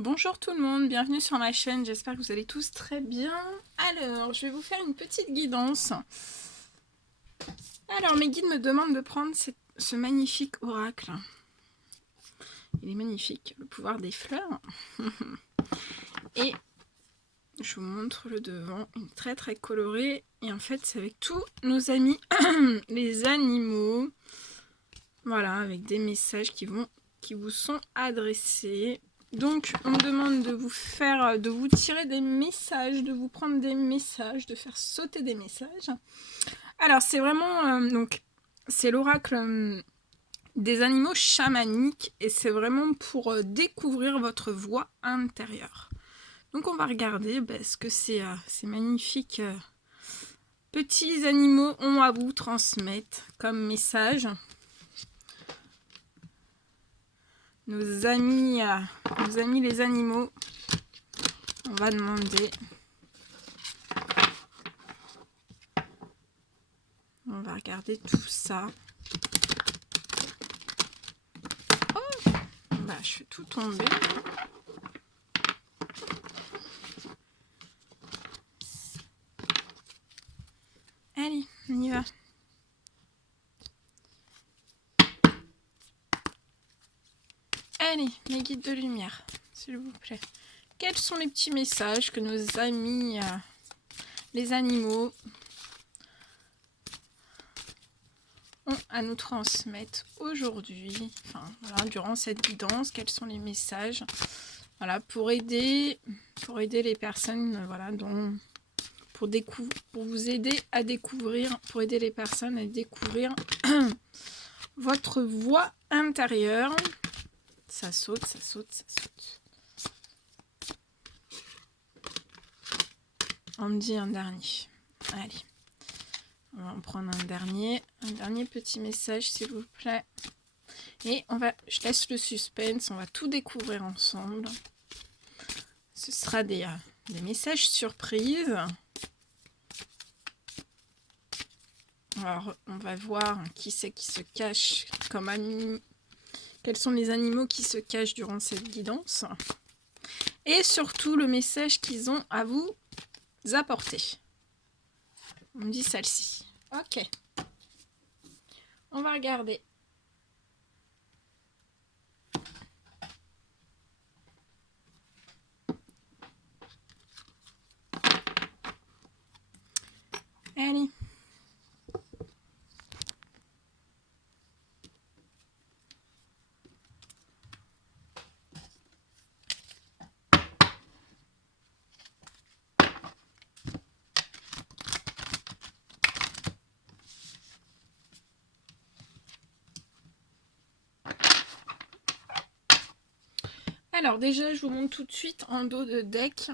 Bonjour tout le monde, bienvenue sur ma chaîne, j'espère que vous allez tous très bien. Alors, je vais vous faire une petite guidance. Alors, mes guides me demandent de prendre ce magnifique oracle. Il est magnifique, le pouvoir des fleurs. Et je vous montre le devant, il est très très coloré. Et en fait, c'est avec tous nos amis, les animaux. Voilà, avec des messages qui vous sont adressés. Donc, on me demande de vous tirer des messages, de vous prendre des messages, de faire sauter des messages. Alors, c'est vraiment, donc, c'est l'oracle des animaux chamaniques et c'est vraiment pour découvrir votre voix intérieure. Donc, on va regarder ce que ces magnifiques petits animaux ont à vous transmettre comme message. Nos amis les animaux, on va demander. On va regarder tout ça. Oh, je fais tout tomber. Allez, on y va. Allez, mes guides de lumière, s'il vous plaît. Quels sont les petits messages que nos amis, les animaux, ont à nous transmettre aujourd'hui, durant cette guidance? Quels sont les messages, pour aider les personnes, pour vous aider à découvrir, pour aider les personnes à découvrir votre voix intérieure. Ça saute, ça saute, ça saute. On me dit un dernier. Allez, on va en prendre un dernier petit message, s'il vous plaît. Et je laisse le suspense, on va tout découvrir ensemble. Ce sera des messages surprises. Alors, on va voir qui c'est qui se cache comme ami. Quels sont les animaux qui se cachent durant cette guidance? Et surtout, le message qu'ils ont à vous apporter. On me dit celle-ci. Ok. On va regarder. Allez. Alors déjà, je vous montre tout de suite en dos de deck.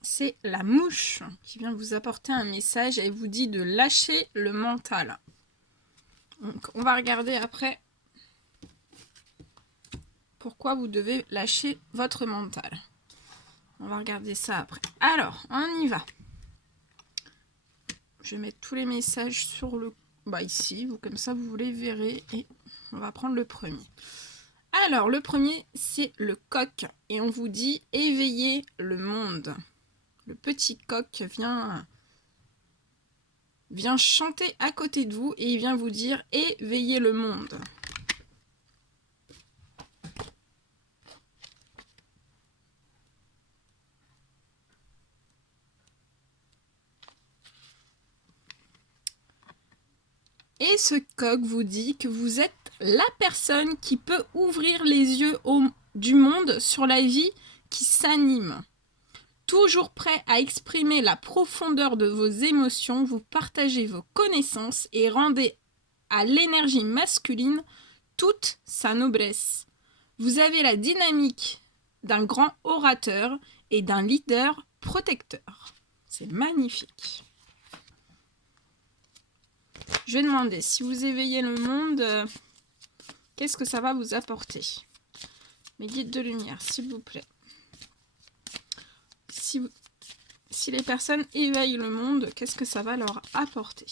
C'est la mouche qui vient vous apporter un message et vous dit de lâcher le mental. Donc, on va regarder après pourquoi vous devez lâcher votre mental. On va regarder ça après. Alors, on y va. Je vais mettre tous les messages sur le... ici, comme ça vous les verrez. Et on va prendre le premier. Alors, le premier, c'est le coq. Et on vous dit éveiller le monde. Le petit coq vient chanter à côté de vous et il vient vous dire éveiller le monde. Et ce coq vous dit que vous êtes la personne qui peut ouvrir les yeux du monde sur la vie qui s'anime. Toujours prêt à exprimer la profondeur de vos émotions, vous partagez vos connaissances et rendez à l'énergie masculine toute sa noblesse. Vous avez la dynamique d'un grand orateur et d'un leader protecteur. C'est magnifique. Je vais demander, si vous éveillez le monde, qu'est-ce que ça va vous apporter? Mes guides de lumière, s'il vous plaît. Si les personnes éveillent le monde, qu'est-ce que ça va leur apporter?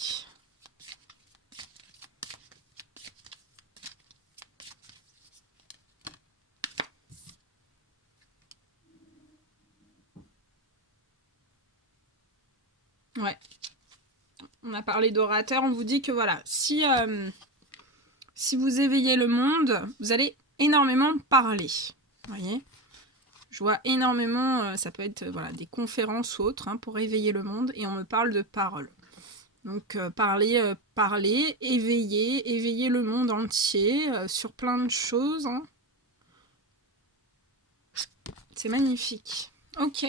Ouais. On a parlé d'orateur, on vous dit que voilà, si vous éveillez le monde, vous allez énormément parler. Vous voyez ? Je vois énormément, ça peut être voilà, des conférences ou autres, hein, pour éveiller le monde, et on me parle de parole. Donc parler, éveiller le monde entier sur plein de choses. Hein. C'est magnifique. Ok,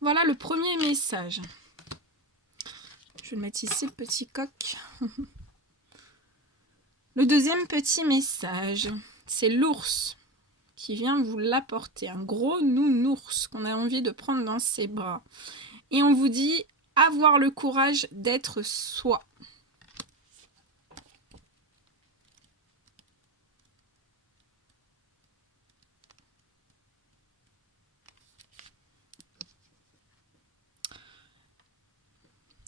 voilà le premier message. Je vais le mettre ici, le petit coq. Le deuxième petit message, c'est l'ours qui vient vous l'apporter. Un gros nounours qu'on a envie de prendre dans ses bras. Et on vous dit, avoir le courage d'être soi.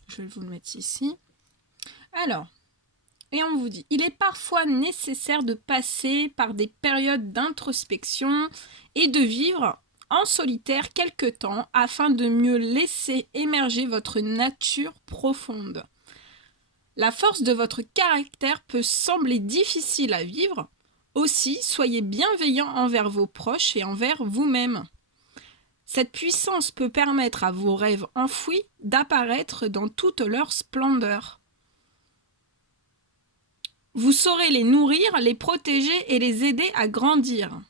Je vais vous le mettre ici. Alors, et on vous dit, il est parfois nécessaire de passer par des périodes d'introspection et de vivre en solitaire quelque temps afin de mieux laisser émerger votre nature profonde. La force de votre caractère peut sembler difficile à vivre. Aussi, soyez bienveillant envers vos proches et envers vous-même. Cette puissance peut permettre à vos rêves enfouis d'apparaître dans toute leur splendeur. Vous saurez les nourrir, les protéger et les aider à grandir.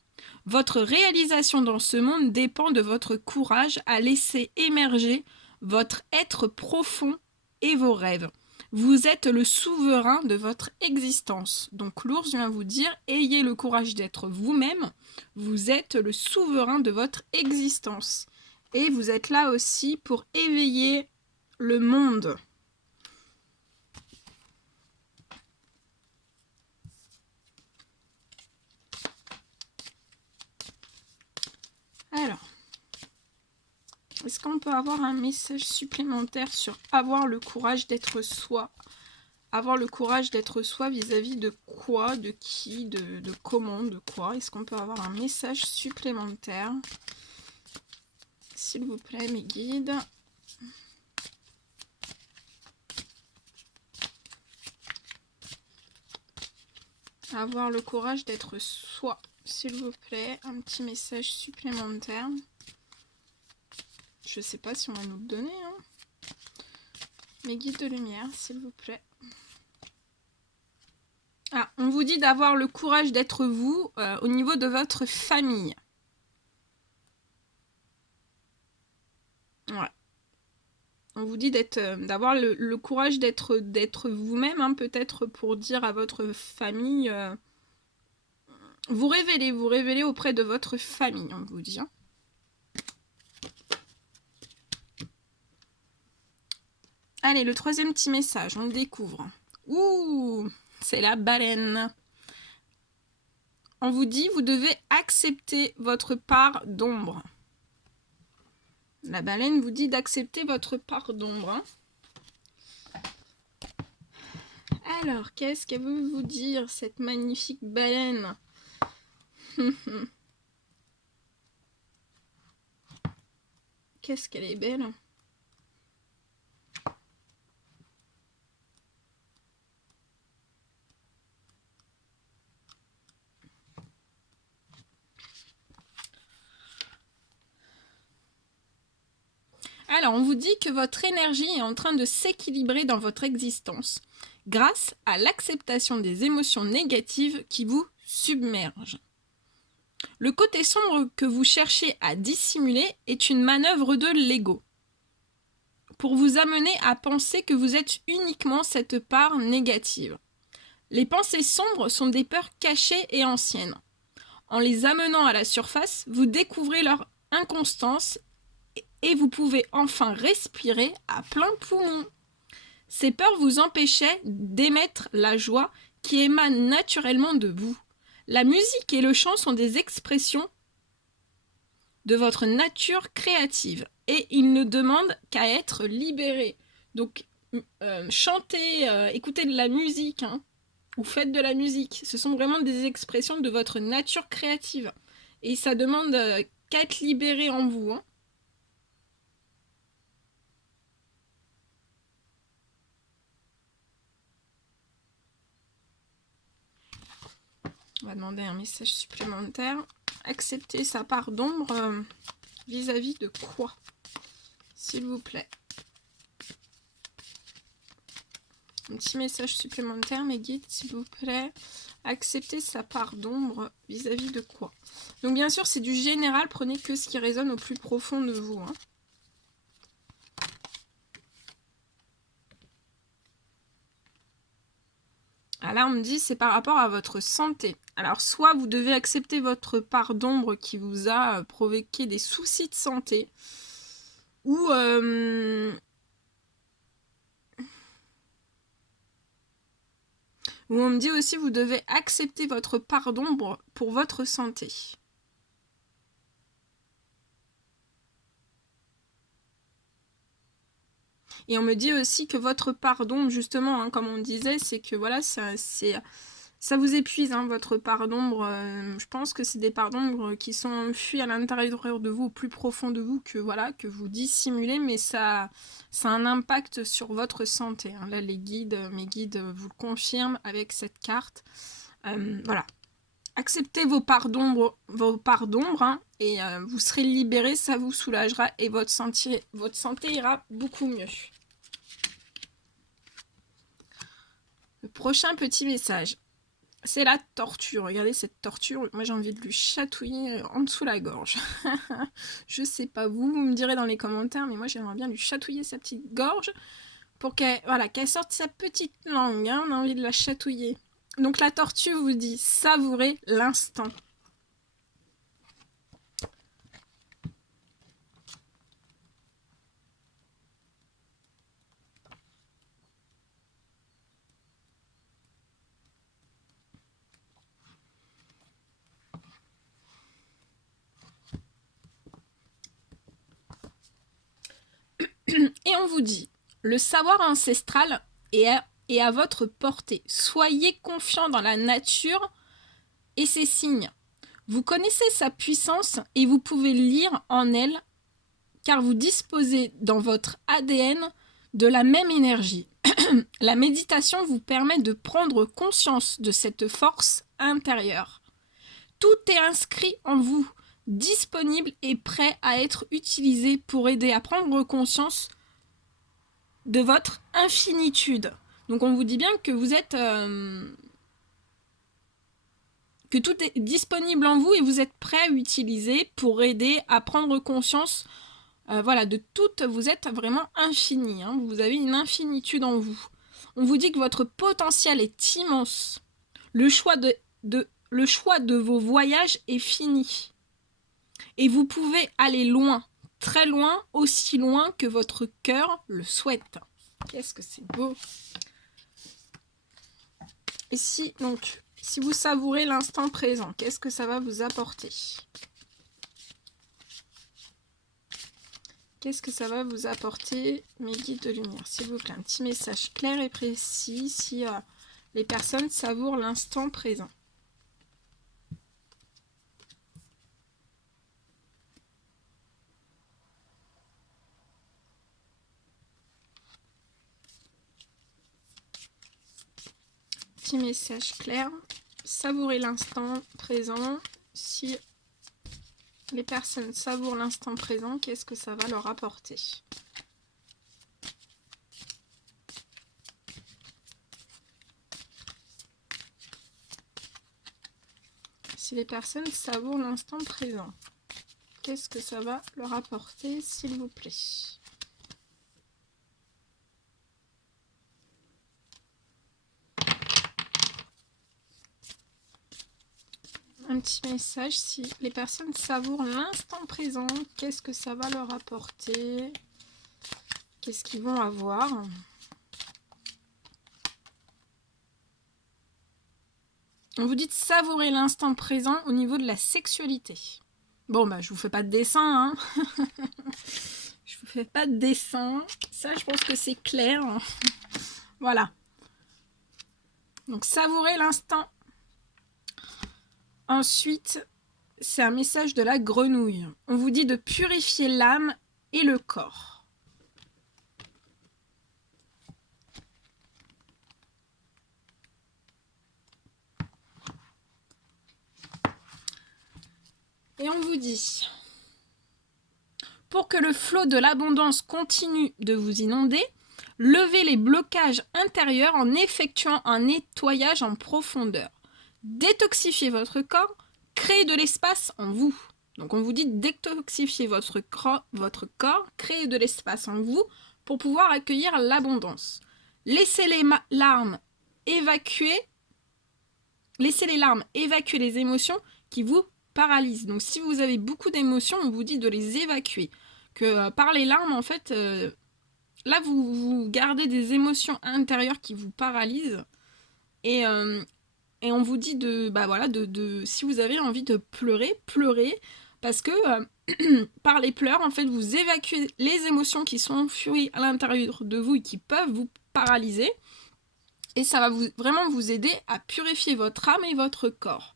Votre réalisation dans ce monde dépend de votre courage à laisser émerger votre être profond et vos rêves. Vous êtes le souverain de votre existence. Donc l'ours vient vous dire, ayez le courage d'être vous-même. Vous êtes le souverain de votre existence. Et vous êtes là aussi pour éveiller le monde. Alors, est-ce qu'on peut avoir un message supplémentaire sur avoir le courage d'être soi? Avoir le courage d'être soi vis-à-vis de quoi, de qui, de comment, de quoi? Est-ce qu'on peut avoir un message supplémentaire? S'il vous plaît, mes guides. Avoir le courage d'être soi, s'il vous plaît. Un petit message supplémentaire. Je sais pas si on va nous le donner. Hein. Mes guides de lumière, s'il vous plaît. Ah, on vous dit d'avoir le courage d'être vous au niveau de votre famille. Ouais. On vous dit d'avoir le courage d'être vous-même, hein, peut-être pour dire à votre famille, vous révélez auprès de votre famille, on vous dit. Hein. Allez, le troisième petit message, on le découvre. Ouh, c'est la baleine. On vous dit, vous devez accepter votre part d'ombre. La baleine vous dit d'accepter votre part d'ombre. Hein. Alors, qu'est-ce qu'elle veut vous dire, cette magnifique baleine? Qu'est-ce qu'elle est belle. Alors, on vous dit que votre énergie est en train de s'équilibrer dans votre existence grâce à l'acceptation des émotions négatives qui vous submergent. Le côté sombre que vous cherchez à dissimuler est une manœuvre de l'ego pour vous amener à penser que vous êtes uniquement cette part négative. Les pensées sombres sont des peurs cachées et anciennes. En les amenant à la surface, vous découvrez leur inconstance et vous pouvez enfin respirer à plein poumon. Ces peurs vous empêchaient d'émettre la joie qui émane naturellement de vous. La musique et le chant sont des expressions de votre nature créative et ils ne demandent qu'à être libérés. Donc, chantez, écoutez de la musique, hein, ou faites de la musique. Ce sont vraiment des expressions de votre nature créative. Et ça demande qu'à être libéré en vous. Hein. On va demander un message supplémentaire. Accepter sa part d'ombre vis-à-vis de quoi, s'il vous plaît? Un petit message supplémentaire, mes guides, s'il vous plaît. Accepter sa part d'ombre vis-à-vis de quoi? Donc bien sûr, c'est du général. Prenez que ce qui résonne au plus profond de vous. Hein. Ah, là, on me dit c'est par rapport à votre santé. Alors, soit vous devez accepter votre part d'ombre qui vous a provoqué des soucis de santé, ou on me dit aussi vous devez accepter votre part d'ombre pour votre santé. Et on me dit aussi que votre part d'ombre, justement, hein, comme on disait, c'est que voilà, ça vous épuise, hein, votre part d'ombre. Je pense que c'est des parts d'ombre qui sont enfuies à l'intérieur de vous, au plus profond de vous, que voilà, que vous dissimulez, mais ça a un impact sur votre santé. Hein. Là, mes guides vous le confirment avec cette carte. Voilà. Acceptez vos parts d'ombre, hein, et vous serez libéré, ça vous soulagera et votre santé ira beaucoup mieux. Le prochain petit message, c'est la tortue. Regardez cette tortue, moi j'ai envie de lui chatouiller en dessous la gorge. Je sais pas vous me direz dans les commentaires, mais moi j'aimerais bien lui chatouiller sa petite gorge pour qu'elle sorte sa petite langue, hein, on a envie de la chatouiller. Donc la tortue vous dit savourez l'instant. Et on vous dit, le savoir ancestral est à votre portée. Soyez confiant dans la nature et ses signes. Vous connaissez sa puissance et vous pouvez lire en elle, car vous disposez dans votre ADN de la même énergie. La méditation vous permet de prendre conscience de cette force intérieure. Tout est inscrit en vous, disponible et prêt à être utilisé pour aider à prendre conscience de votre infinitude. Donc on vous dit bien que vous êtes... que tout est disponible en vous et vous êtes prêt à utiliser pour aider à prendre conscience voilà, de tout. Vous êtes vraiment infini, hein, vous avez une infinitude en vous. On vous dit que votre potentiel est immense. Le choix de vos voyages est fini. Et vous pouvez aller loin, très loin, aussi loin que votre cœur le souhaite. Qu'est-ce que c'est beau! Et si vous savourez l'instant présent, qu'est-ce que ça va vous apporter? Qu'est-ce que ça va vous apporter, mes guides de lumière? S'il vous plaît, un petit message clair et précis si les personnes savourent l'instant présent. Petit message clair, savourez l'instant présent. Si les personnes savourent l'instant présent, qu'est-ce que ça va leur apporter? Si les personnes savourent l'instant présent, qu'est-ce que ça va leur apporter, s'il vous plaît? Un petit message, si les personnes savourent l'instant présent, qu'est-ce que ça va leur apporter? Qu'est-ce qu'ils vont avoir? On vous dit de savourer l'instant présent au niveau de la sexualité. Bon, bah, je vous fais pas de dessin, hein. Je vous fais pas de dessin. Ça, je pense que c'est clair. Voilà. Donc, savourer l'instant. Ensuite, c'est un message de la grenouille. On vous dit de purifier l'âme et le corps. Et on vous dit, pour que le flot de l'abondance continue de vous inonder, levez les blocages intérieurs en effectuant un nettoyage en profondeur. Détoxifiez votre corps, créez de l'espace en vous. Donc on vous dit de détoxifier votre corps, créez de l'espace en vous pour pouvoir accueillir l'abondance. Laissez les larmes évacuer les émotions qui vous paralysent. Donc si vous avez beaucoup d'émotions, on vous dit de les évacuer. Que par les larmes, en fait, là vous gardez des émotions intérieures qui vous paralysent. Et on vous dit si vous avez envie de pleurer, pleurez. Parce que par les pleurs, en fait, vous évacuez les émotions qui sont enfouies à l'intérieur de vous et qui peuvent vous paralyser. Et ça va vraiment vous aider à purifier votre âme et votre corps.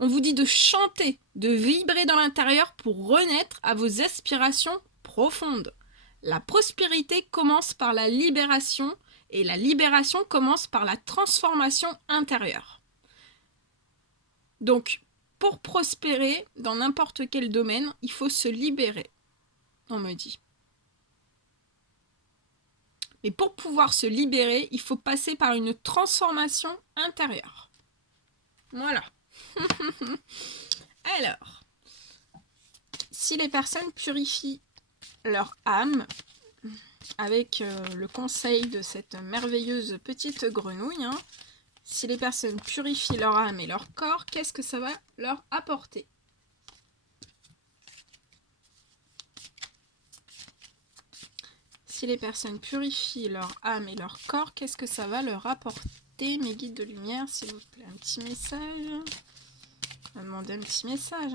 On vous dit de chanter, de vibrer dans l'intérieur pour renaître à vos aspirations profondes. La prospérité commence par la libération et la libération commence par la transformation intérieure. Donc, pour prospérer dans n'importe quel domaine, il faut se libérer, on me dit. Mais pour pouvoir se libérer, il faut passer par une transformation intérieure. Voilà. Alors, si les personnes purifient leur âme avec le conseil de cette merveilleuse petite grenouille, si les personnes purifient leur âme et leur corps, qu'est-ce que ça va leur apporter? Si les personnes purifient leur âme et leur corps, qu'est-ce que ça va leur apporter? Mes guides de lumière, s'il vous plaît, un petit message. On va demander un petit message.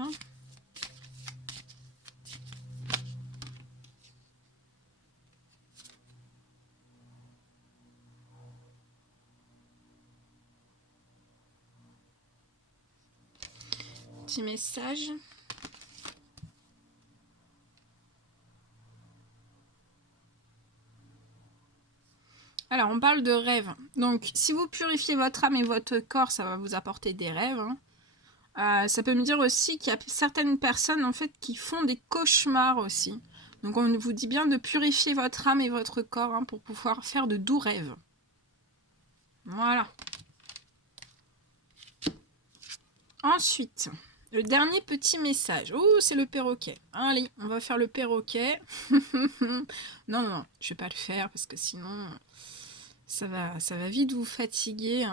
Petit message. Alors, on parle de rêves. Donc, si vous purifiez votre âme et votre corps, ça va vous apporter des rêves. Ça peut me dire aussi qu'il y a certaines personnes, en fait, qui font des cauchemars aussi. Donc, on vous dit bien de purifier votre âme et votre corps pour pouvoir faire de doux rêves. Voilà. Ensuite, le dernier petit message. Oh, c'est le perroquet. Allez, on va faire le perroquet. Non, je vais pas le faire parce que sinon, ça va vite vous fatiguer.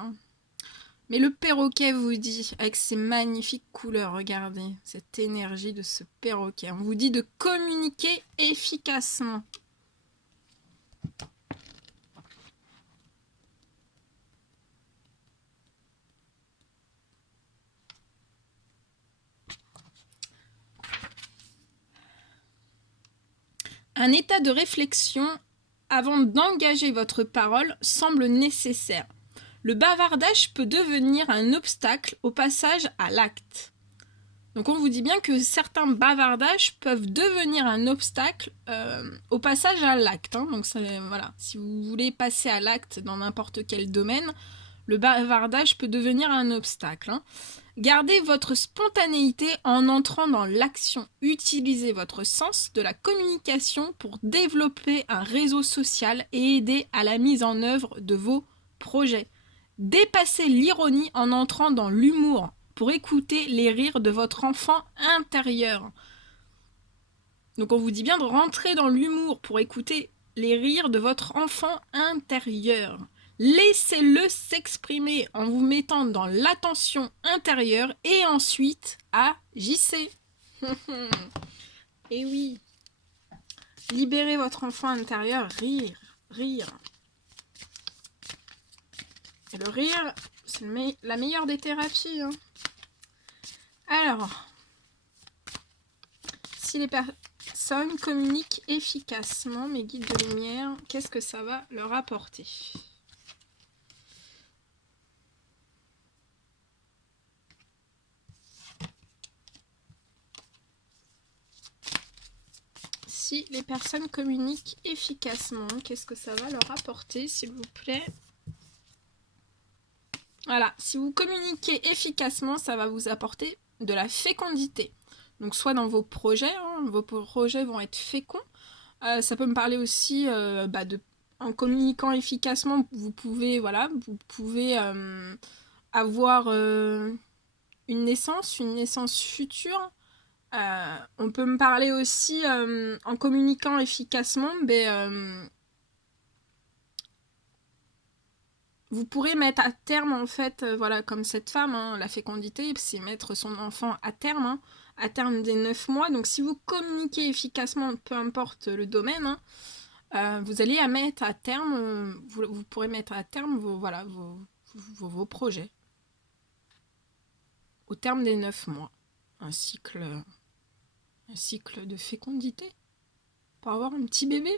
Mais le perroquet vous dit, avec ses magnifiques couleurs, regardez cette énergie de ce perroquet. On vous dit de communiquer efficacement. Un état de réflexion avant d'engager votre parole semble nécessaire. Le bavardage peut devenir un obstacle au passage à l'acte. Donc on vous dit bien que certains bavardages peuvent devenir un obstacle au passage à l'acte. Donc voilà, si vous voulez passer à l'acte dans n'importe quel domaine, le bavardage peut devenir un obstacle. Gardez votre spontanéité en entrant dans l'action. Utilisez votre sens de la communication pour développer un réseau social et aider à la mise en œuvre de vos projets. Dépassez l'ironie en entrant dans l'humour pour écouter les rires de votre enfant intérieur. Donc on vous dit bien de rentrer dans l'humour pour écouter les rires de votre enfant intérieur. Laissez-le s'exprimer en vous mettant dans l'attention intérieure et ensuite agissez. Et oui, libérez votre enfant intérieur, rire. Et le rire, c'est la meilleure des thérapies. Alors, si les personnes communiquent efficacement, mes guides de lumière, qu'est-ce que ça va leur apporter ? Si les personnes communiquent efficacement, qu'est-ce que ça va leur apporter, s'il vous plaît ? Voilà, si vous communiquez efficacement, ça va vous apporter de la fécondité. Donc soit dans vos projets, hein, vos projets vont être féconds. Ça peut me parler aussi en communiquant efficacement, vous pouvez avoir une naissance future. On peut me parler aussi en communiquant efficacement, vous pourrez mettre à terme en fait, comme cette femme, hein, la fécondité, c'est mettre son enfant à terme, hein, à terme des 9 mois. Donc si vous communiquez efficacement, peu importe le domaine, hein, vous allez à mettre à terme, vous pourrez mettre à terme vos projets. Au terme des 9 mois, un cycle de fécondité pour avoir un petit bébé.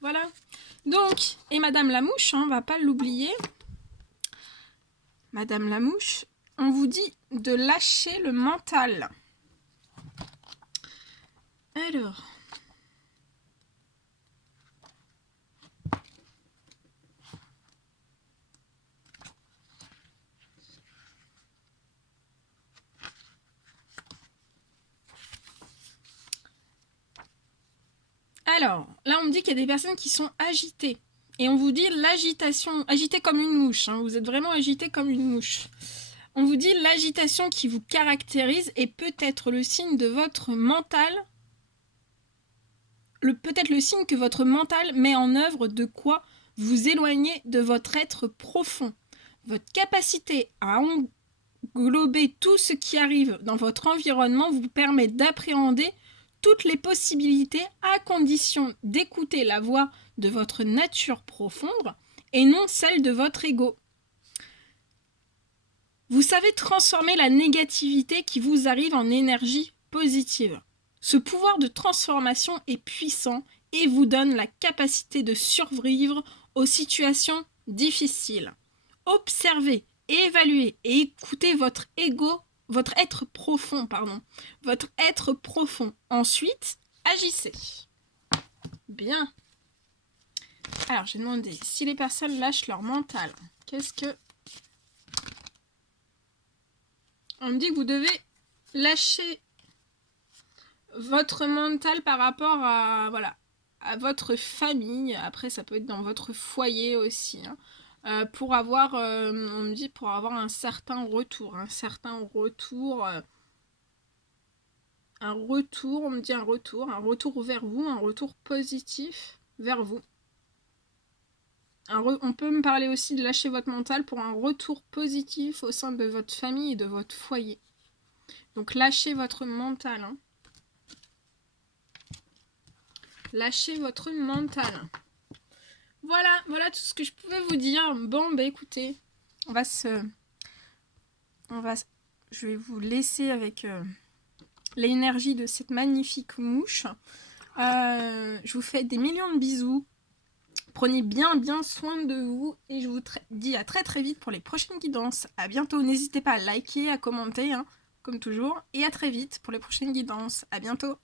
Voilà. Donc, et Madame la Mouche, hein, on va pas l'oublier. Madame la Mouche, on vous dit de lâcher le mental. Alors, là on me dit qu'il y a des personnes qui sont agitées. Et on vous dit l'agitation, agitée comme une mouche, hein, vous êtes vraiment agité comme une mouche. On vous dit l'agitation qui vous caractérise est peut-être le signe de votre mental, peut-être le signe que votre mental met en œuvre de quoi vous éloigner de votre être profond. Votre capacité à englober tout ce qui arrive dans votre environnement vous permet d'appréhender toutes les possibilités à condition d'écouter la voix de votre nature profonde et non celle de votre ego. Vous savez transformer la négativité qui vous arrive en énergie positive. Ce pouvoir de transformation est puissant et vous donne la capacité de survivre aux situations difficiles. Observez, évaluez et écoutez votre être profond. Ensuite, agissez. Bien. Alors, j'ai demandé si les personnes lâchent leur mental. On me dit que vous devez lâcher votre mental par rapport à votre famille. Après, ça peut être dans votre foyer aussi. Hein. Pour avoir, on me dit, pour avoir un certain retour. On me dit un retour vers vous, un retour positif vers vous. On peut me parler aussi de lâcher votre mental pour un retour positif au sein de votre famille et de votre foyer. Donc lâchez votre mental. Hein. Lâchez votre mental. Voilà tout ce que je pouvais vous dire. Bon, écoutez, je vais vous laisser avec l'énergie de cette magnifique mouche. Je vous fais des millions de bisous. Prenez bien soin de vous et je vous dis à très vite pour les prochaines guidances. À bientôt, n'hésitez pas à liker, à commenter, hein, comme toujours. Et à très vite pour les prochaines guidances. À bientôt.